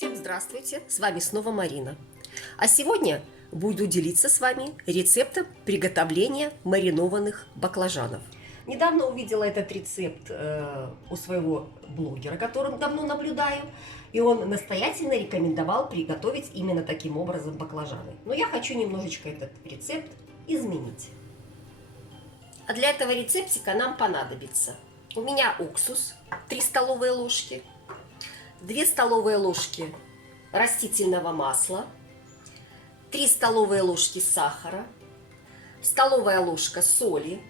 Всем здравствуйте, с вами снова Марина. А сегодня буду делиться с вами рецептом приготовления маринованных баклажанов. Недавно увидела этот рецепт у своего блогера, которым давно наблюдаю, и он настоятельно рекомендовал приготовить именно таким образом баклажаны. Но я хочу немножечко этот рецепт изменить. А для этого рецептика нам понадобится у меня уксус 3 столовые ложки, 2 столовые ложки растительного масла, 3 столовые ложки сахара, столовая ложка соли.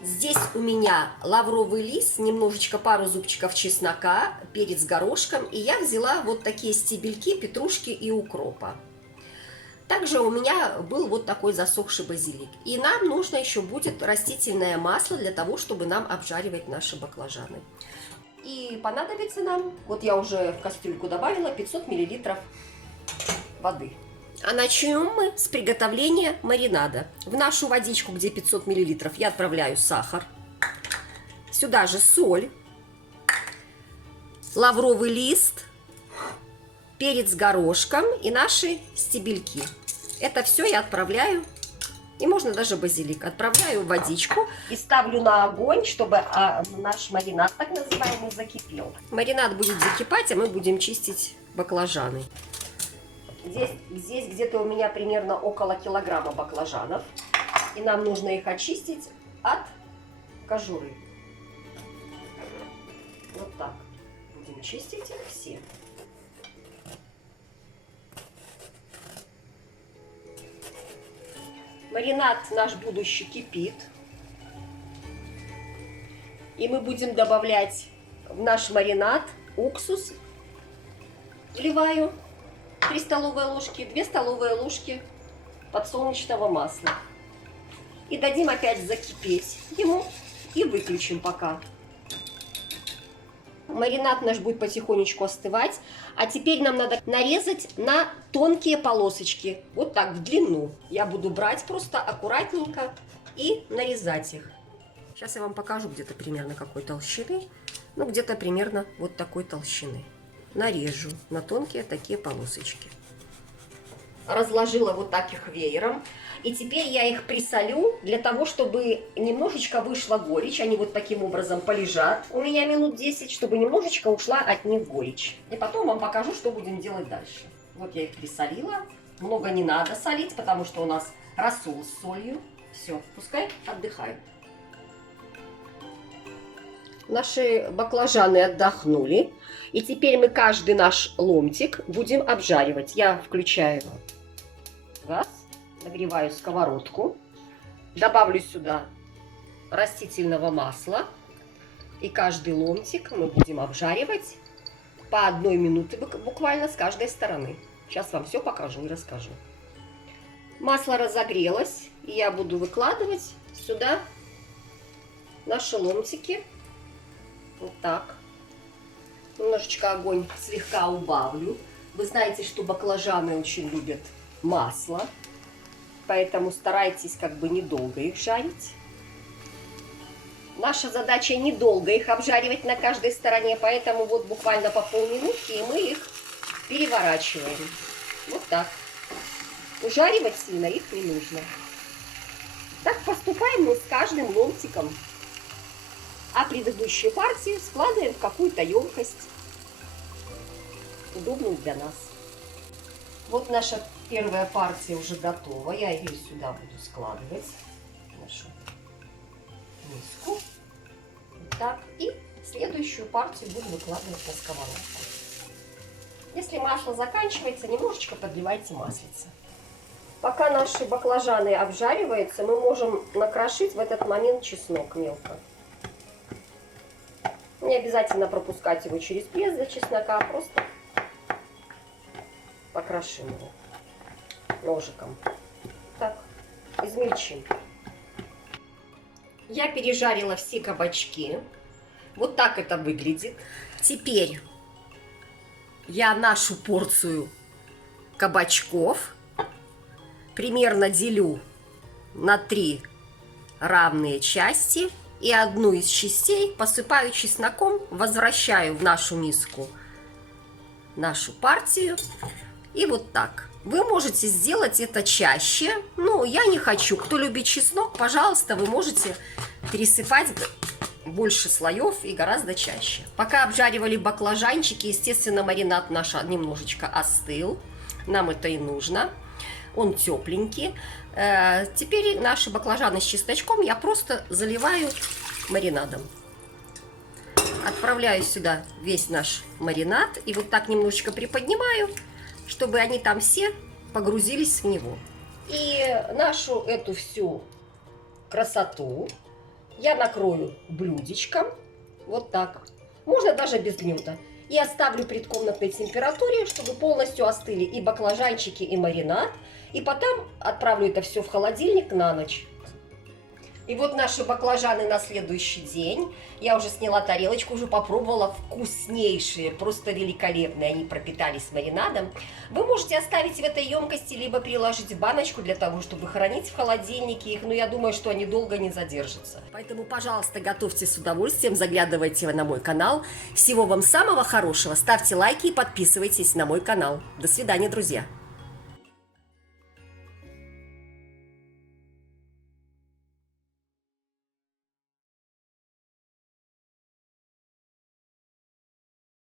Здесь у меня лавровый лист, немножечко пару зубчиков чеснока, перец горошком, и я взяла вот такие стебельки петрушки и укропа. Также у меня был вот такой засохший базилик. И нам нужно еще будет растительное масло для того, чтобы нам обжаривать наши баклажаны. И понадобится нам, вот я уже в кастрюльку добавила 500 мл воды. А начнем мы с приготовления маринада. В нашу водичку, где 500 мл, я отправляю сахар. Сюда же соль, лавровый лист, перец горошком и наши стебельки. Это все я отправляю, и можно даже базилик, отправляю в водичку и ставлю на огонь, чтобы наш маринад, так называемый, закипел. Маринад будет закипать, а мы будем чистить баклажаны. Здесь где-то у меня примерно около килограмма баклажанов, и нам нужно их очистить от кожуры. Вот так. Будем чистить их все. Маринад наш будущий кипит. И мы будем добавлять в наш маринад уксус. Вливаю 3 столовые ложки, 2 столовые ложки подсолнечного масла. И дадим опять закипеть ему и выключим пока. Маринад наш будет потихонечку остывать. А теперь нам надо нарезать на тонкие полосочки. Вот так, в длину. Я буду брать просто аккуратненько и нарезать их. Сейчас я вам покажу где-то примерно какой толщины. Ну, где-то примерно вот такой толщины. Нарежу на тонкие такие полосочки. Разложила вот так их веером. И теперь я их присолю для того, чтобы немножечко вышла горечь. Они вот таким образом полежат у меня минут 10, чтобы немножечко ушла от них горечь. И потом вам покажу, что будем делать дальше. Вот я их присолила. Много не надо солить, потому что у нас рассол с солью. Все, пускай отдыхают. Наши баклажаны отдохнули. И теперь мы каждый наш ломтик будем обжаривать. Я включаю газ. Нагреваю сковородку, добавлю сюда растительного масла, и каждый ломтик мы будем обжаривать по 1 минуте буквально с каждой стороны. Сейчас вам все покажу и расскажу. Масло разогрелось, и я буду выкладывать сюда наши ломтики. Вот так. Немножечко огонь слегка убавлю. Вы знаете, что баклажаны очень любят масло. Поэтому старайтесь как бы недолго их жарить. Наша задача недолго их обжаривать на каждой стороне, поэтому вот буквально по полминутки, и мы их переворачиваем. Вот так. Ужаривать сильно их не нужно. Так поступаем мы с каждым ломтиком. А предыдущую партию складываем в какую-то емкость, удобную для нас. Вот наша первая партия уже готова. Я ее сюда буду складывать в нашу миску. Вот так. И следующую партию буду выкладывать на сковородку. Если масло заканчивается, немножечко подливайте маслица. Пока наши баклажаны обжариваются, мы можем накрошить в этот момент чеснок мелко. Не обязательно пропускать его через пресс для чеснока, а просто покрошим его ножиком. Так, измельчим. Я пережарила все кабачки. Вот так это выглядит. Теперь я нашу порцию кабачков примерно делю на 3 равные части. И одну из частей посыпаю чесноком, возвращаю в нашу миску нашу партию. И вот так. Вы можете сделать это чаще. Ну, я не хочу. Кто любит чеснок, пожалуйста, вы можете пересыпать больше слоев и гораздо чаще. Пока обжаривали баклажанчики, естественно, маринад наш немножечко остыл. Нам это и нужно. Он тепленький. Теперь наши баклажаны с чесночком я просто заливаю маринадом. Отправляю сюда весь наш маринад и вот так немножечко приподнимаю, чтобы они там все погрузились в него. И нашу эту всю красоту я накрою блюдечком, вот так. Можно даже без блюда. И оставлю при комнатной температуре, чтобы полностью остыли и баклажанчики, и маринад. И потом отправлю это все в холодильник на ночь. И вот наши баклажаны на следующий день. Я уже сняла тарелочку, уже попробовала. Вкуснейшие, просто великолепные. Они пропитались маринадом. Вы можете оставить в этой емкости, либо приложить в баночку для того, чтобы хранить в холодильнике их. Но я думаю, что они долго не задержатся. Поэтому, пожалуйста, готовьте с удовольствием, заглядывайте на мой канал. Всего вам самого хорошего. Ставьте лайки и подписывайтесь на мой канал. До свидания, друзья.